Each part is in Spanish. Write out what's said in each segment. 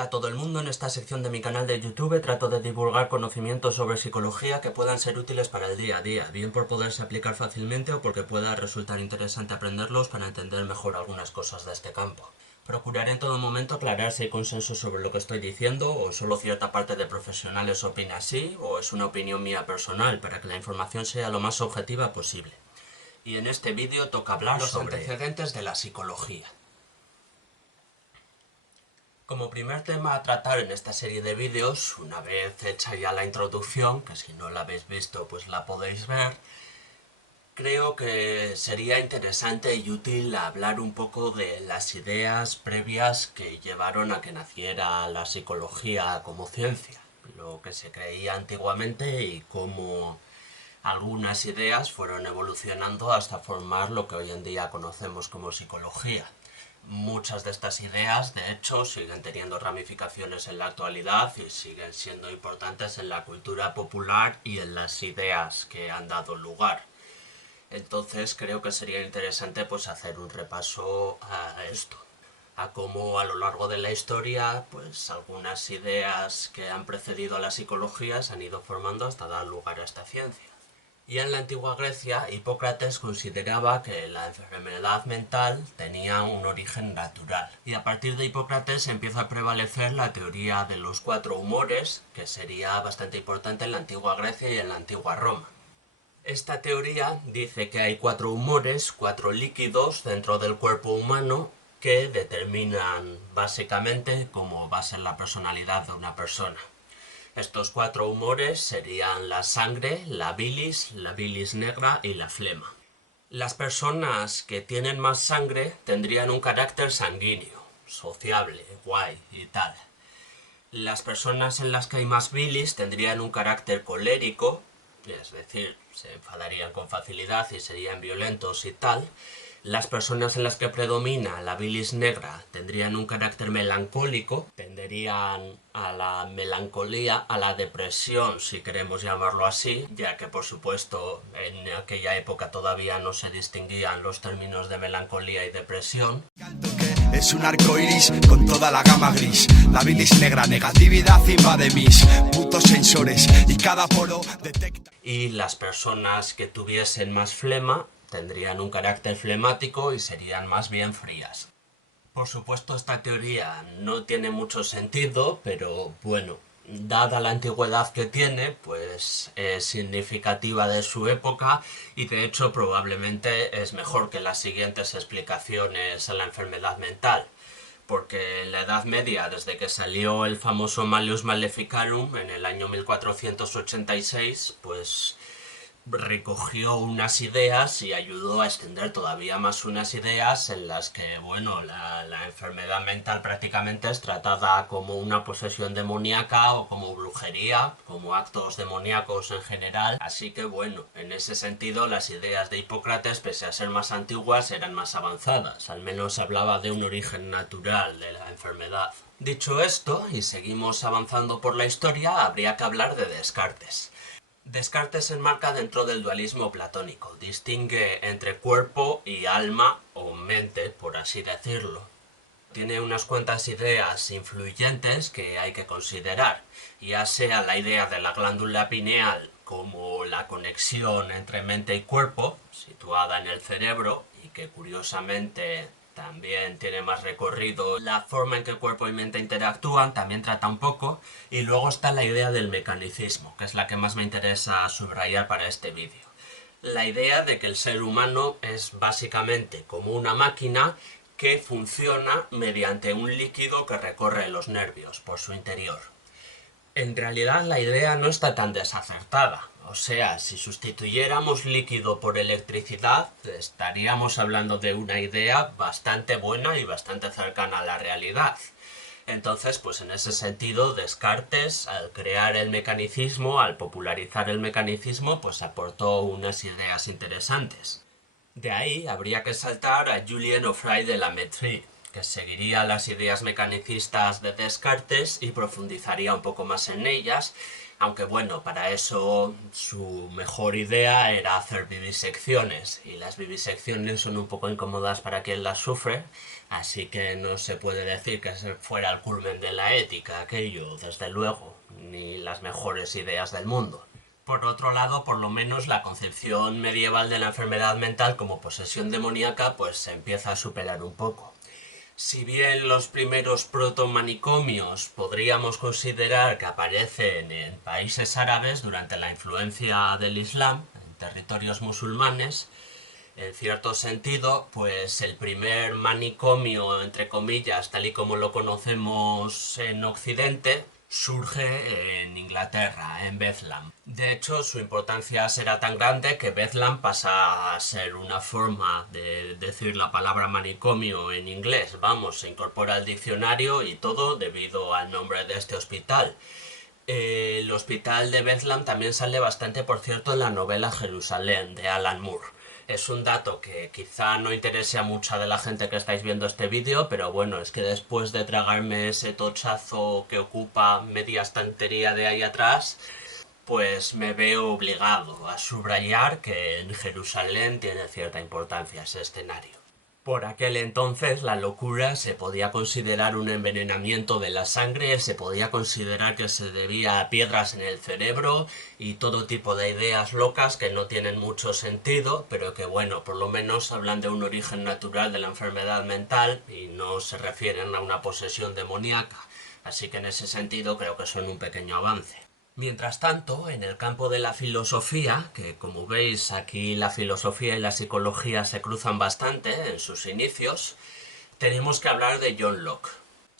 Hola a todo el mundo, en esta sección de mi canal de YouTube trato de divulgar conocimientos sobre psicología que puedan ser útiles para el día a día, bien por poderse aplicar fácilmente o porque pueda resultar interesante aprenderlos para entender mejor algunas cosas de este campo. Procuraré en todo momento aclarar si hay consenso sobre lo que estoy diciendo o solo cierta parte de profesionales opina así o es una opinión mía personal para que la información sea lo más objetiva posible. Y en este vídeo toca hablar sobre los antecedentes de la psicología. Como primer tema a tratar en esta serie de vídeos, una vez hecha ya la introducción, que si no la habéis visto pues la podéis ver, creo que sería interesante y útil hablar un poco de las ideas previas que llevaron a que naciera la psicología como ciencia, lo que se creía antiguamente y cómo algunas ideas fueron evolucionando hasta formar lo que hoy en día conocemos como psicología. Muchas de estas ideas, de hecho, siguen teniendo ramificaciones en la actualidad y siguen siendo importantes en la cultura popular y en las ideas que han dado lugar. Entonces creo que sería interesante pues hacer un repaso a esto, a cómo a lo largo de la historia pues algunas ideas que han precedido a la psicología se han ido formando hasta dar lugar a esta ciencia. Y en la antigua Grecia, Hipócrates consideraba que la enfermedad mental tenía un origen natural. Y a partir de Hipócrates empieza a prevalecer la teoría de los 4 humores, que sería bastante importante en la antigua Grecia y en la antigua Roma. Esta teoría dice que hay 4 humores, 4 líquidos dentro del cuerpo humano que determinan básicamente cómo va a ser la personalidad de una persona. Estos 4 humores serían la sangre, la bilis negra y la flema. Las personas que tienen más sangre tendrían un carácter sanguíneo, sociable, guay y tal. Las personas en las que hay más bilis tendrían un carácter colérico, es decir, se enfadarían con facilidad y serían violentos y tal. Las personas en las que predomina la bilis negra tendrían un carácter melancólico, tenderían a la melancolía, a la depresión, si queremos llamarlo así, ya que por supuesto en aquella época todavía no se distinguían los términos de melancolía y depresión. Es un arco iris con toda la gama gris. La bilis negra, negatividad invade mis putos sensores y cada poro detecta. Y las personas que tuviesen más flema tendrían un carácter flemático y serían más bien frías. Por supuesto, esta teoría no tiene mucho sentido, pero bueno, dada la antigüedad que tiene, pues es significativa de su época y de hecho probablemente es mejor que las siguientes explicaciones a la enfermedad mental. Porque en la Edad Media, desde que salió el famoso Malleus Maleficarum en el año 1486, pues recogió unas ideas y ayudó a extender todavía más unas ideas en las que, bueno, la enfermedad mental prácticamente es tratada como una posesión demoníaca o como brujería, como actos demoníacos en general. Así que, bueno, en ese sentido las ideas de Hipócrates, pese a ser más antiguas, eran más avanzadas. Al menos hablaba de un origen natural de la enfermedad. Dicho esto, y seguimos avanzando por la historia, habría que hablar de Descartes. Descartes se enmarca dentro del dualismo platónico, distingue entre cuerpo y alma o mente, por así decirlo. Tiene unas cuantas ideas influyentes que hay que considerar, ya sea la idea de la glándula pineal como la conexión entre mente y cuerpo, situada en el cerebro, y que curiosamente también tiene más recorrido. La forma en que cuerpo y mente interactúan también trata un poco. Y luego está la idea del mecanicismo, que es la que más me interesa subrayar para este vídeo. La idea de que el ser humano es básicamente como una máquina que funciona mediante un líquido que recorre los nervios por su interior. En realidad la idea no está tan desacertada. O sea, si sustituyéramos líquido por electricidad, estaríamos hablando de una idea bastante buena y bastante cercana a la realidad. Entonces, pues en ese sentido, Descartes, al crear el mecanicismo, al popularizar el mecanicismo, pues aportó unas ideas interesantes. De ahí habría que saltar a Julien Offray de la Mettrie, que seguiría las ideas mecanicistas de Descartes y profundizaría un poco más en ellas, aunque bueno, para eso su mejor idea era hacer vivisecciones, y las vivisecciones son un poco incómodas para quien las sufre, así que no se puede decir que fuera el culmen de la ética aquello, desde luego, ni las mejores ideas del mundo. Por otro lado, por lo menos la concepción medieval de la enfermedad mental como posesión demoníaca pues se empieza a superar un poco. Si bien los primeros protomanicomios podríamos considerar que aparecen en países árabes durante la influencia del Islam, en territorios musulmanes, en cierto sentido, pues el primer manicomio, entre comillas, tal y como lo conocemos en Occidente, surge en Inglaterra, en Bethlehem. De hecho, su importancia será tan grande que Bethlehem pasa a ser una forma de decir la palabra manicomio en inglés. Vamos, se incorpora al diccionario y todo debido al nombre de este hospital. El hospital de Bethlehem también sale bastante, por cierto, en la novela Jerusalén, de Alan Moore. Es un dato que quizá no interese a mucha de la gente que estáis viendo este vídeo, pero bueno, es que después de tragarme ese tochazo que ocupa media estantería de ahí atrás, pues me veo obligado a subrayar que en Jerusalén tiene cierta importancia ese escenario. Por aquel entonces la locura se podía considerar un envenenamiento de la sangre, se podía considerar que se debía a piedras en el cerebro y todo tipo de ideas locas que no tienen mucho sentido, pero que bueno, por lo menos hablan de un origen natural de la enfermedad mental y no se refieren a una posesión demoníaca. Así que en ese sentido creo que son un pequeño avance. Mientras tanto, en el campo de la filosofía, que como veis aquí la filosofía y la psicología se cruzan bastante en sus inicios, tenemos que hablar de John Locke.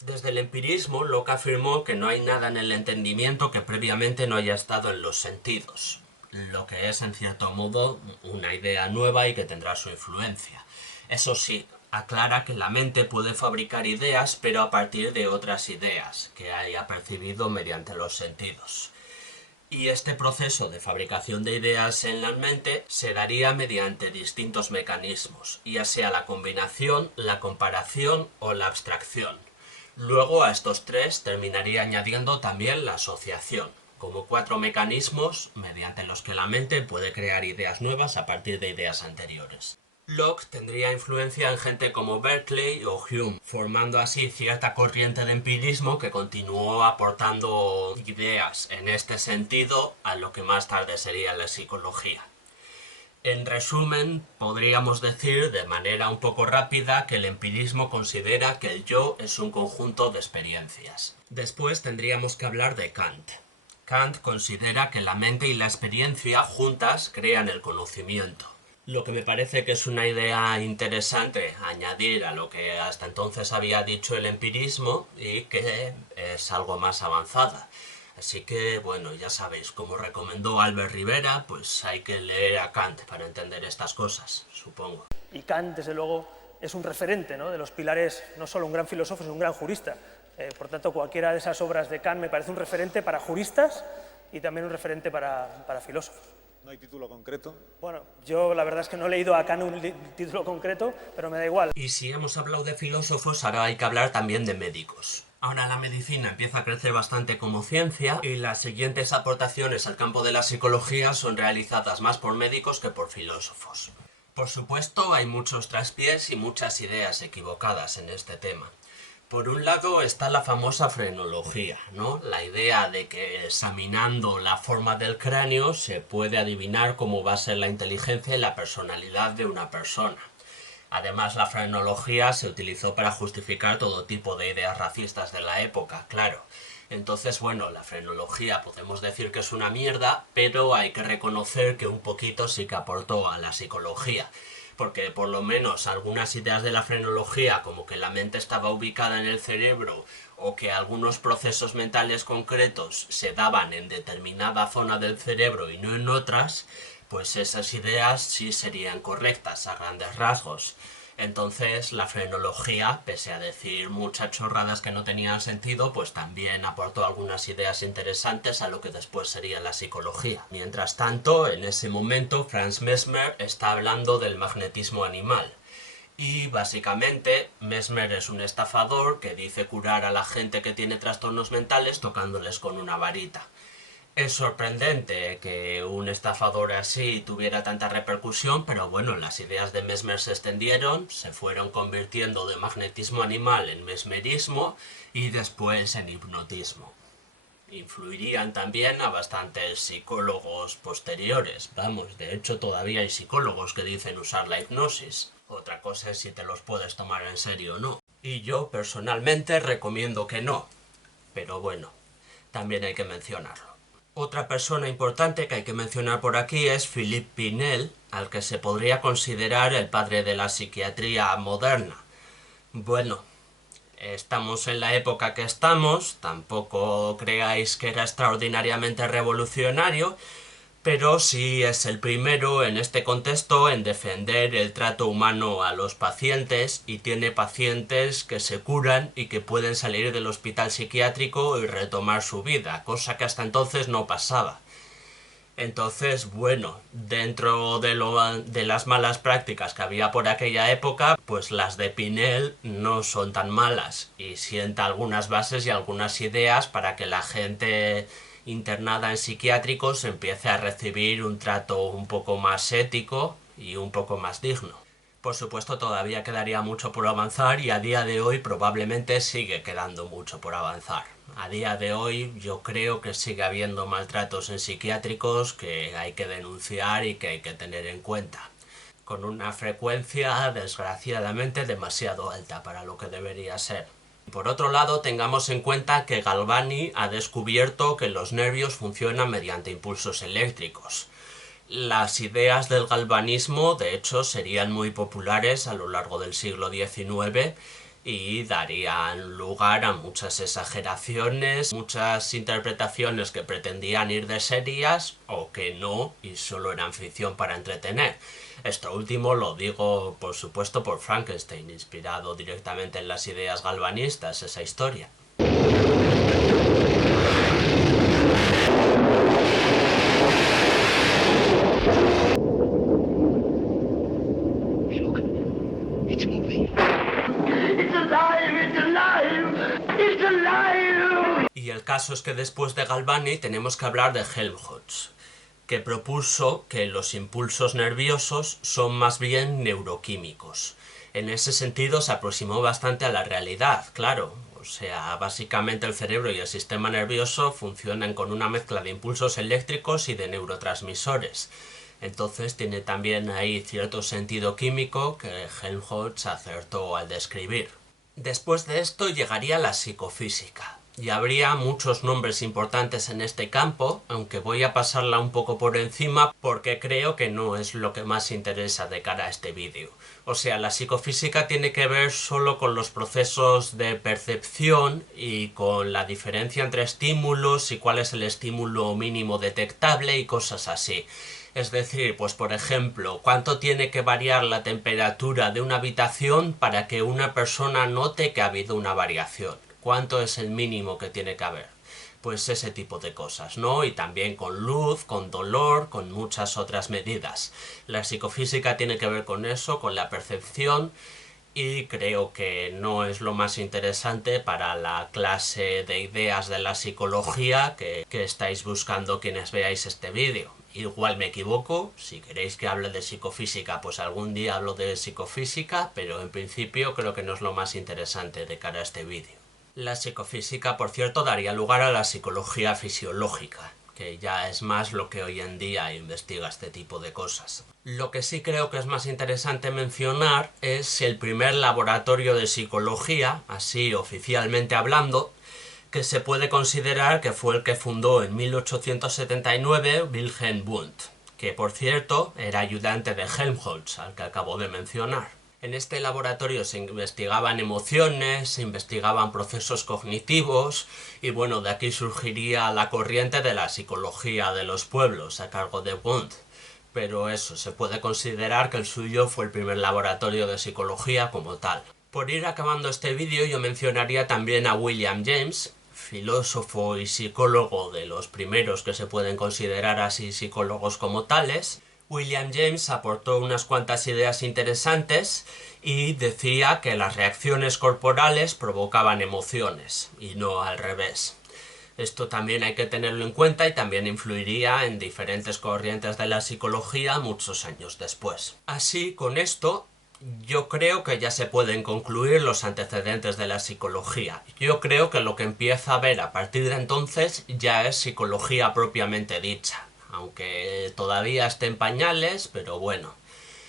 Desde el empirismo, Locke afirmó que no hay nada en el entendimiento que previamente no haya estado en los sentidos, lo que es en cierto modo una idea nueva y que tendrá su influencia. Eso sí, aclara que la mente puede fabricar ideas, pero a partir de otras ideas que haya percibido mediante los sentidos. Y este proceso de fabricación de ideas en la mente se daría mediante distintos mecanismos, ya sea la combinación, la comparación o la abstracción. Luego a estos tres terminaría añadiendo también la asociación, como 4 mecanismos mediante los que la mente puede crear ideas nuevas a partir de ideas anteriores. Locke tendría influencia en gente como Berkeley o Hume, formando así cierta corriente de empirismo que continuó aportando ideas en este sentido a lo que más tarde sería la psicología. En resumen, podríamos decir de manera un poco rápida que el empirismo considera que el yo es un conjunto de experiencias. Después tendríamos que hablar de Kant. Kant considera que la mente y la experiencia juntas crean el conocimiento. Lo que me parece que es una idea interesante añadir a lo que hasta entonces había dicho el empirismo y que es algo más avanzada. Así que, bueno, ya sabéis, como recomendó Albert Rivera, pues hay que leer a Kant para entender estas cosas, supongo. Y Kant, desde luego, es un referente, ¿no?, de los pilares, no solo un gran filósofo, sino un gran jurista. Por tanto, cualquiera de esas obras de Kant me parece un referente para juristas y también un referente para filósofos. ¿No hay título concreto? Bueno, yo la verdad es que no he leído a Kant un título concreto, pero me da igual. Y si hemos hablado de filósofos, ahora hay que hablar también de médicos. Ahora la medicina empieza a crecer bastante como ciencia y las siguientes aportaciones al campo de la psicología son realizadas más por médicos que por filósofos. Por supuesto, hay muchos traspiés y muchas ideas equivocadas en este tema. Por un lado está la famosa frenología, ¿no? La idea de que examinando la forma del cráneo se puede adivinar cómo va a ser la inteligencia y la personalidad de una persona. Además, la frenología se utilizó para justificar todo tipo de ideas racistas de la época, claro. Entonces, bueno, la frenología podemos decir que es una mierda, pero hay que reconocer que un poquito sí que aportó a la psicología. Porque por lo menos algunas ideas de la frenología, como que la mente estaba ubicada en el cerebro o que algunos procesos mentales concretos se daban en determinada zona del cerebro y no en otras, pues esas ideas sí serían correctas a grandes rasgos. Entonces la frenología, pese a decir muchas chorradas que no tenían sentido, pues también aportó algunas ideas interesantes a lo que después sería la psicología. Mientras tanto, en ese momento, Franz Mesmer está hablando del magnetismo animal. Y básicamente Mesmer es un estafador que dice curar a la gente que tiene trastornos mentales tocándoles con una varita. Es sorprendente que un estafador así tuviera tanta repercusión, pero bueno, las ideas de Mesmer se extendieron, se fueron convirtiendo de magnetismo animal en mesmerismo y después en hipnotismo. Influirían también a bastantes psicólogos posteriores. Vamos, de hecho todavía hay psicólogos que dicen usar la hipnosis. Otra cosa es si te los puedes tomar en serio o no. Y yo personalmente recomiendo que no. Pero bueno, también hay que mencionarlo. Otra persona importante que hay que mencionar por aquí es Philippe Pinel, al que se podría considerar el padre de la psiquiatría moderna. Bueno, estamos en la época que estamos, tampoco creáis que era extraordinariamente revolucionario, pero sí es el primero en este contexto en defender el trato humano a los pacientes y tiene pacientes que se curan y que pueden salir del hospital psiquiátrico y retomar su vida, cosa que hasta entonces no pasaba. Entonces, bueno, dentro de las malas prácticas que había por aquella época, pues las de Pinel no son tan malas y sienta algunas bases y algunas ideas para que la gente internada en psiquiátricos empiece a recibir un trato un poco más ético y un poco más digno. Por supuesto, todavía quedaría mucho por avanzar y a día de hoy probablemente sigue quedando mucho por avanzar. A día de hoy yo creo que sigue habiendo maltratos en psiquiátricos que hay que denunciar y que hay que tener en cuenta, con una frecuencia desgraciadamente demasiado alta para lo que debería ser. Por otro lado, tengamos en cuenta que Galvani ha descubierto que los nervios funcionan mediante impulsos eléctricos. Las ideas del galvanismo, de hecho, serían muy populares a lo largo del siglo XIX y darían lugar a muchas exageraciones, muchas interpretaciones que pretendían ir de serias o que no y solo eran ficción para entretener. Esto último lo digo, por supuesto, por Frankenstein, inspirado directamente en las ideas galvanistas, esa historia. Y el caso es que después de Galvani tenemos que hablar de Helmholtz, que propuso que los impulsos nerviosos son más bien neuroquímicos. En ese sentido se aproximó bastante a la realidad, claro. O sea, básicamente el cerebro y el sistema nervioso funcionan con una mezcla de impulsos eléctricos y de neurotransmisores. Entonces tiene también ahí cierto sentido químico que Helmholtz acertó al describir. Después de esto llegaría la psicofísica. Y habría muchos nombres importantes en este campo, aunque voy a pasarla un poco por encima porque creo que no es lo que más interesa de cara a este vídeo. O sea, la psicofísica tiene que ver solo con los procesos de percepción y con la diferencia entre estímulos y cuál es el estímulo mínimo detectable y cosas así. Es decir, pues por ejemplo, ¿cuánto tiene que variar la temperatura de una habitación para que una persona note que ha habido una variación? ¿Cuánto es el mínimo que tiene que haber? Pues ese tipo de cosas, ¿no? Y también con luz, con dolor, con muchas otras medidas. La psicofísica tiene que ver con eso, con la percepción, y creo que no es lo más interesante para la clase de ideas de la psicología que estáis buscando quienes veáis este vídeo. Igual me equivoco, si queréis que hable de psicofísica, pues algún día hablo de psicofísica, pero en principio creo que no es lo más interesante de cara a este vídeo. La psicofísica, por cierto, daría lugar a la psicología fisiológica, que ya es más lo que hoy en día investiga este tipo de cosas. Lo que sí creo que es más interesante mencionar es el primer laboratorio de psicología, así oficialmente hablando, que se puede considerar que fue el que fundó en 1879 Wilhelm Wundt, que por cierto era ayudante de Helmholtz, al que acabo de mencionar. En este laboratorio se investigaban emociones, se investigaban procesos cognitivos y bueno, de aquí surgiría la corriente de la psicología de los pueblos a cargo de Wundt. Pero eso, se puede considerar que el suyo fue el primer laboratorio de psicología como tal. Por ir acabando este vídeo yo mencionaría también a William James, filósofo y psicólogo de los primeros que se pueden considerar así psicólogos como tales. William James aportó unas cuantas ideas interesantes y decía que las reacciones corporales provocaban emociones y no al revés. Esto también hay que tenerlo en cuenta y también influiría en diferentes corrientes de la psicología muchos años después. Así, con esto, yo creo que ya se pueden concluir los antecedentes de la psicología. Yo creo que lo que empieza a ver a partir de entonces ya es psicología propiamente dicha, aunque todavía esté en pañales, pero bueno.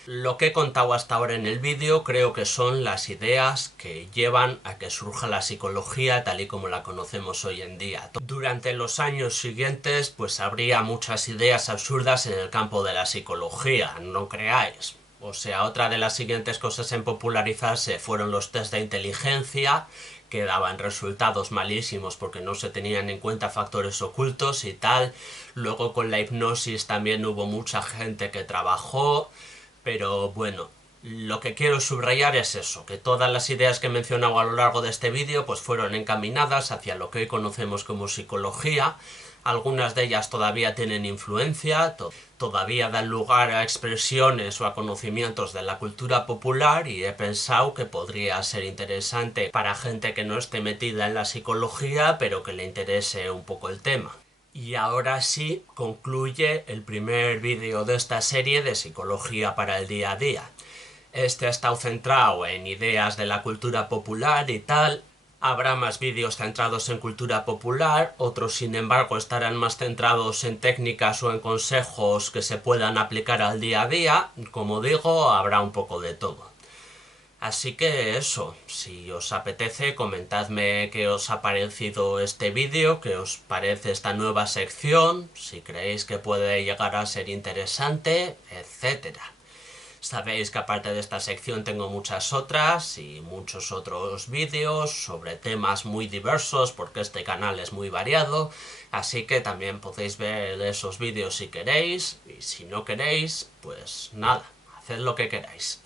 Lo que he contado hasta ahora en el vídeo creo que son las ideas que llevan a que surja la psicología tal y como la conocemos hoy en día. Durante los años siguientes pues habría muchas ideas absurdas en el campo de la psicología, no creáis. O sea, otra de las siguientes cosas en popularizarse fueron los test de inteligencia, que daban resultados malísimos porque no se tenían en cuenta factores ocultos y tal. Luego con la hipnosis también hubo mucha gente que trabajó. Pero bueno, lo que quiero subrayar es eso, que todas las ideas que he mencionado a lo largo de este vídeo pues fueron encaminadas hacia lo que hoy conocemos como psicología. Algunas de ellas todavía tienen influencia, todavía dan lugar a expresiones o a conocimientos de la cultura popular y he pensado que podría ser interesante para gente que no esté metida en la psicología pero que le interese un poco el tema. Y ahora sí concluye el primer vídeo de esta serie de psicología para el día a día. Este ha estado centrado en ideas de la cultura popular y tal. Habrá más vídeos centrados en cultura popular, otros sin embargo estarán más centrados en técnicas o en consejos que se puedan aplicar al día a día. Como digo, habrá un poco de todo. Así que eso, si os apetece comentadme qué os ha parecido este vídeo, qué os parece esta nueva sección, si creéis que puede llegar a ser interesante, etc. Sabéis que aparte de esta sección tengo muchas otras y muchos otros vídeos sobre temas muy diversos porque este canal es muy variado, así que también podéis ver esos vídeos si queréis y si no queréis, pues nada, haced lo que queráis.